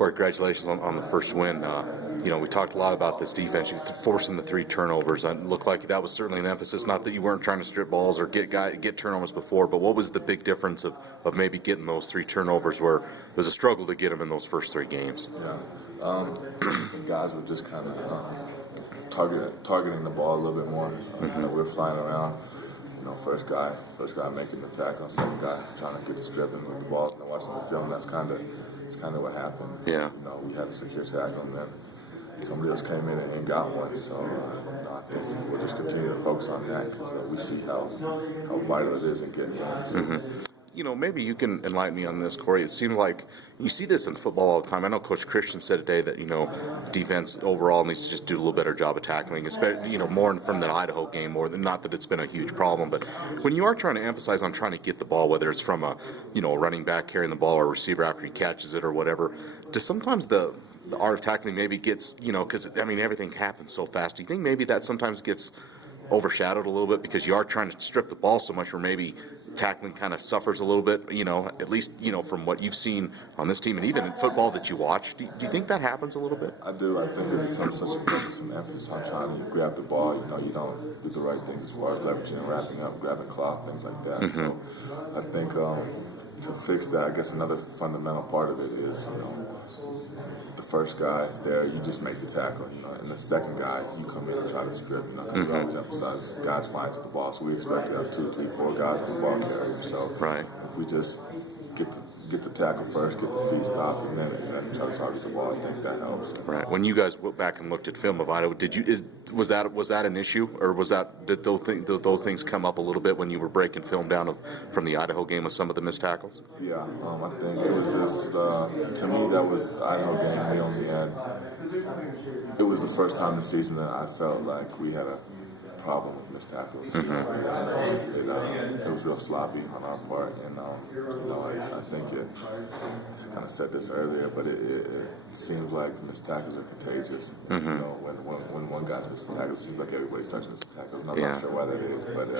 Corey, congratulations on the first win. We talked a lot about this defense. You're forcing the 3 turnovers. It looked like that was certainly an emphasis. Not that you weren't trying to strip balls or get turnovers before, but what was the big difference of maybe getting those 3 turnovers where it was a struggle to get them in those first 3 games? Yeah, the guys were just kind of targeting the ball a little bit more. We were flying around. First guy making the tackle, second guy trying to get the strip and move the ball. And watching the film, that's kind of what happened. Yeah. We had a secure tackle, and then somebody else came in and got one. So I think we'll just continue to focus on that because we see how vital it is in getting wins. Maybe you can enlighten me on this, Corey. It seems like you see this in football all the time. I know Coach Christian said today that, defense overall needs to just do a little better job of tackling, especially, more from the Idaho game, more than not that it's been a huge problem. But when you are trying to emphasize on trying to get the ball, whether it's from a running back carrying the ball or a receiver after he catches it or whatever, does sometimes the art of tackling maybe gets, because, everything happens so fast. Do you think maybe that sometimes gets overshadowed a little bit because you are trying to strip the ball so much where maybe tackling kind of suffers a little bit, at least, from what you've seen on this team and even in football that you watch? Do you think that happens a little bit? I do. I think it becomes such a focus and emphasis on trying to grab the ball. You don't do the right things as far as leveraging and wrapping up, grabbing cloth, things like that. So I think to fix that, I guess another fundamental part of it is, the first guy there, you just make the tackle, and the second guy, you come in and try to strip, because we always emphasize guys flying to the ball, so we expect to have 2, 3, 4 guys on the ball carrier. So if we just get the tackle first, get the feet stopped, and then try to target the ball, I think that helps. Right. When you guys went back and looked at film of Idaho, was that an issue, or did those things come up a little bit when you were breaking film down from the Idaho game with some of the missed tackles? Yeah, I think it was just to me that was the Idaho game. We only had it was the first time this season that I felt like we had a problem with missed tackles. It was real sloppy on our part, and I think it kind of said this earlier, but it seems like missed tackles are contagious. When one guy's missing tackles, it seems like everybody starts missing tackles. And I'm not sure why that is, but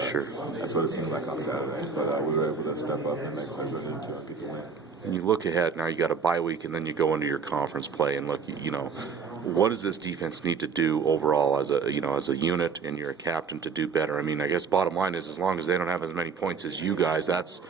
that's what it seemed like on Saturday. But we were able to step up and make plays we need to get the win. And you look ahead now, you got a bye week, and then you go into your conference play, and look, what does this defense need to do overall as a unit, and you're a captain, to do better? I guess bottom line is, as long as they don't have as many points as you guys, that's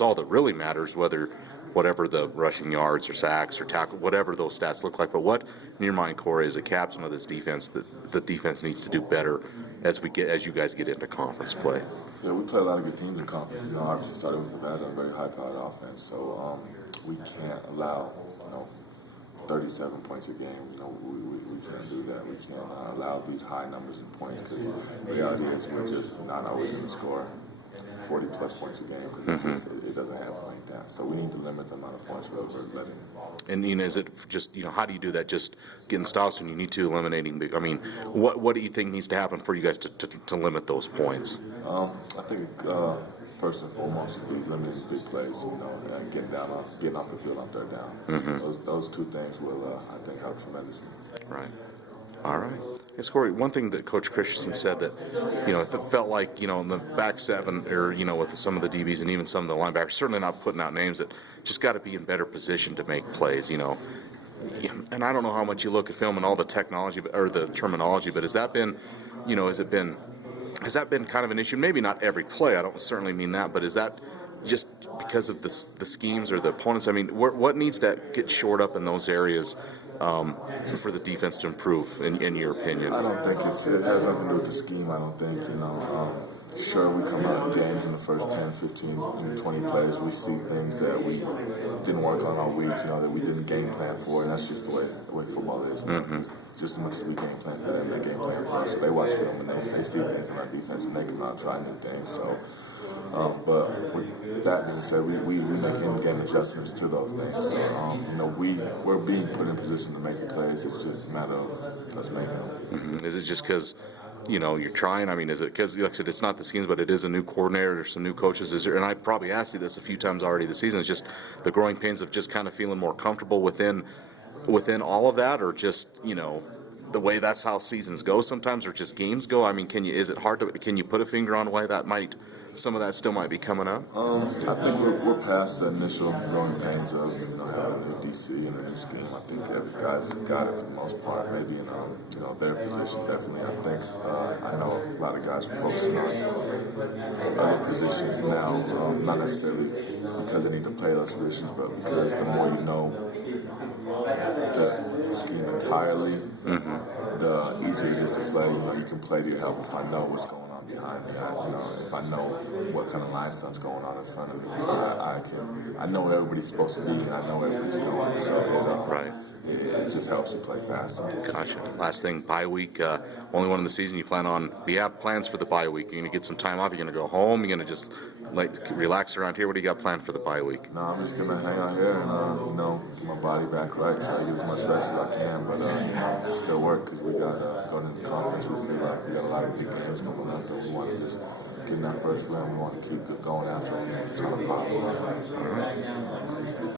all that really matters, whatever the rushing yards or sacks or tackle, whatever those stats look like. But what, in your mind, Corey, as a captain of this defense, the defense needs to do better as you guys get into conference play? Yeah, we play a lot of good teams in conference. Obviously started with Nevada, a very high-powered offense, so we can't allow 37 points a game. We can't do that. We can't allow these high numbers in points, because the reality is we're just not always going to score 40-plus points a game, because it doesn't happen like that. So we need to limit the amount of points we're letting. And is it just how do you do that? Just getting stops when you need to, eliminating the. What do you think needs to happen for you guys to limit those points? I think first and foremost would be limiting big plays, and getting off the field on third down. Those 2 things will, I think, help tremendously. Right. All right. Yes, Corey, one thing that Coach Christensen said that, it felt like, in the back seven, or, with some of the DBs and even some of the linebackers, certainly not putting out names, that just got to be in better position to make plays, And I don't know how much you look at film and all the technology or the terminology, but has that been kind of an issue? Maybe not every play, I don't certainly mean that, but is that just because of the schemes or the opponents? What needs to get shored up in those areas for the defense to improve, in your opinion? I don't think it has nothing to do with the scheme. I don't think, sure, we come out in games in the first 10, 15, 20 plays. We see things that we didn't work on all week, that we didn't game plan for, and that's just the way football is. Just as much as we game plan for them, they game plan for us. So they watch film and they see things in our defense, and they come out and try new things. So, but with that being said, we make in-game adjustments to those things. So, we're being put in position to make the plays. It's just a matter of us making them. Is it just because you're trying? Is it because, like I said, it's not the schemes, but it is a new coordinator, there's some new coaches? Is there, and I probably asked you this a few times already this season, it's just the growing pains of just kind of feeling more comfortable within all of that, or just, the way that's how seasons go sometimes, or just games go? Is it hard can you put a finger on why that might some of that still might be coming up? I think we're past the initial growing pains of having a new DC and a new scheme. I think every guy's got it for the most part. Maybe in their position, definitely. I think I know a lot of guys are focusing on other positions now, not necessarily because they need to play those positions, but because the more you know the scheme entirely, the easier it is to play. You can play to your help if I know what's going on behind me. If I know what kind of line stuff's going on in front of me, I know where everybody's supposed to be, and I know where everybody's going. So it just helps you play faster. Gotcha. Last thing, bye week. Only one in the season. You plan on? We have plans for the bye week. You're gonna get some time off. You're gonna go home. You're gonna just relax around here. What do you got planned for the bye week? No, I'm just gonna hang out here and get my body back right. Try to get as much rest as I can, but still work because we got going into the conference. We feel like we got a lot of big games coming up that we want to just get in that first win. We want to keep going after it, trying to pop. All right.